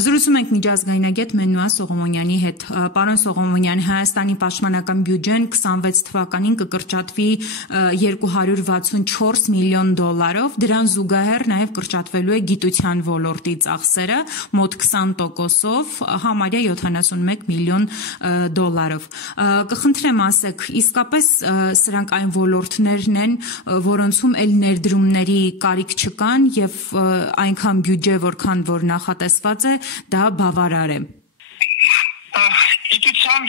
Զրուցում ենք միջազգայնագետ Մեննուա Սողոմոնյանի հետ։ Պարոն Սողոմոնյան, Հայաստանի պաշտպանական բյուջեն 26 թվականին կկրճատվի 264 միլիոն դոլարով, դրան զուգահեռ նաև կրճատվելու է գիտության ոլորտի ծախսերը մոտ 20%-ով, համարյա 71 միլիոն դոլարով։ Կխնդրեմ ասեք, իսկապես սրանք այն ոլորտներն են, որոնցում էլ ներդրումների կարիք չկան եւ այնքան բյուջե, որքան որ նախատեսված է, դա բավարար է։ Գիտության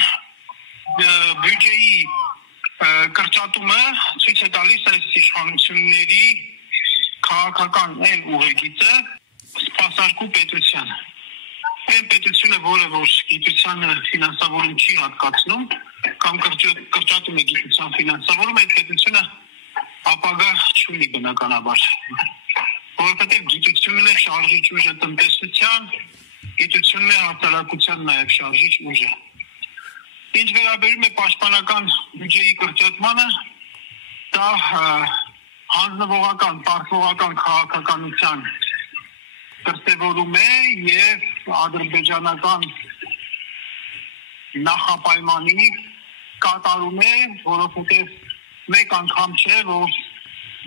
բյուջեի կրճատումը ցույց է տալիս այս իշխանությունների քաղաքական ուղեգիծը սպասարկու պետությանը։ Այն պետությունը, որը որ գիտությանը ֆինանսավորում չի հատկացնում կամ կրճատում է գիտության ֆինանսավորումը, այդ պետությունը ապագա չունի բնականաբար։ Որովհետև գիտությունն է շարժիչ ուժը տնտեսության, գիտությունն է հասարակության նաև շարժիչ ուժը։ Ինչ վերաբերում է պաշտպանական բյուջեի կրճատմանը, դա հանձնվողական, պարտվողական քաղաքականության դրսևորում է եւ ադրբեջանական նախապայմանի կատարում է, որովհետև մեկ անգամ չէ, որ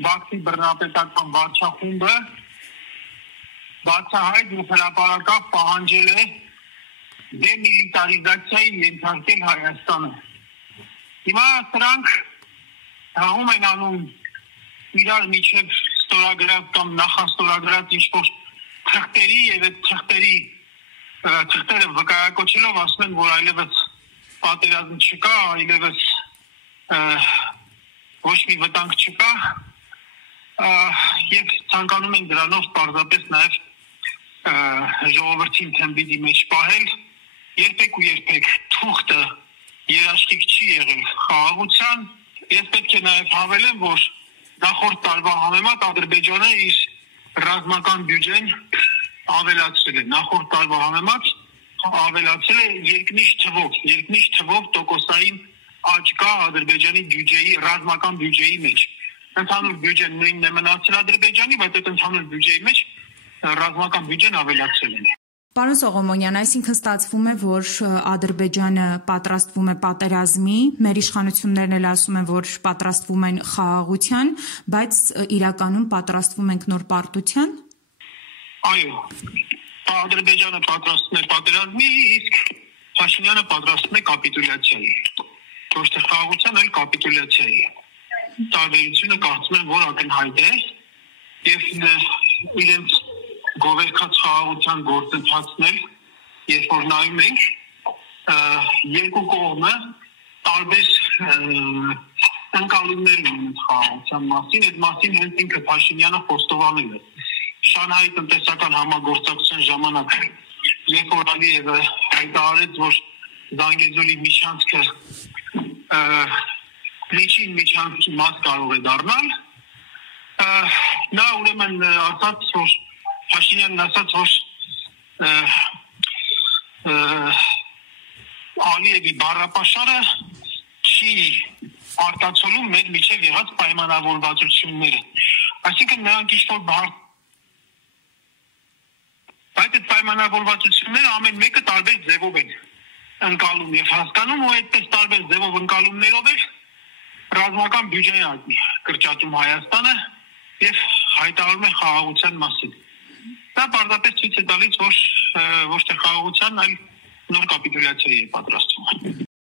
Բաքվի բռնապետական վարչախումբը բացահայտ ու հրապարակավ պահանջել է դեմիլիտարիզացիայի ենթարկել Հայաստանը։ Հիմա սրանք հաղում են անում իրար միջև ստորագրած կամ նախաստորագրած ինչ-որ թղթերի եւ այդ թղթերը վկայակոչելով ասում են, որ այլևս պատերազմ չկա, այլևս ոչ մի վտանգ չկա եւ ցանկանում են դրանով պարզապես նաեւ ժողովրդին թմբիդի մեջ պահել, երբեք ու երբեք թուղթը երաշխիք չի եղել խաղաղության։ Ես պետք է նաեւ հավելեմ, որ նախորդ տարվա համեմատ Ադրբեջանը իր ռազմական բյուջեն ավելացրել է, նախորդ տարվա համեմատ ավելացել է երկնիշ թվով տոկոսային աճ կա Ադրբեջանի բյուջեի, ռազմական բյուջեի մեջ։ Ընդհանուր բյուջեն նույնն է մնացել Ադրբեջանի, բայց այդ ընդհանուր բյուջեի մեջ ռազմական բյուջեն ավելացել է։ Պարոն Սողոմոնյան, այսինքն ստացվում է, որ Ադրբեջանը պատրաստվում է պատերազմի, մեր իշխանություններն էլ ասում են, որ պատրաստվում են խաղաղության, բայց իրականում պատրաստվում ենք նոր պարտության։ Այո, Ադրբեջանը պատրաստվում է պատերազմի, իսկ Փաշինյանը պատրաստվում է կապիտուլյացիայի։ Ոչ թե խաղաղության, այլ կապիտուլյացիայի։ Տարբերությունը կարծում եմ, որ ակնհայտ է եւ իրենց գովերքած խաղաղության գործընթացն էլ, երբ որ նայում ենք, երկու կողմը տարբեր ընկալումներ ունեն խաղաղության մասին, այդ մասին հենց ինքը Փաշինյանը խոստովանել է։ Շանհայի տնտեսական համագործակցության ժամանակ, երբ որ Ալիևը հայտարարեց, որ Զանգեզուրի միջանցքը միջին միջանցքի մաս կարող է դառնալ, նա ուրեմն ասաց, որ Փաշինյանն ասաց, որ Ալիևի բառապաշարը չի արտացոլում մեր միջև եղած պայմանավորվածությունները։ Այսինքն նրանք ինչ-որ բայց այդ պայմանավորվածությունները ամեն մեկը տարբեր ձևով են ընկալում եւ հասկանում, ու այդպես տարբեր ձևով ընկալումներով է ռազմական բյուջեի կրճատում Հայաստանը եւ հայտարարում է խաղաղության մասին։ Դա պարզապես ցույց է տալիս, որ ոչ թե խաղաղության, այլ նոր կապիտուլյացիայի է պատրաստվում։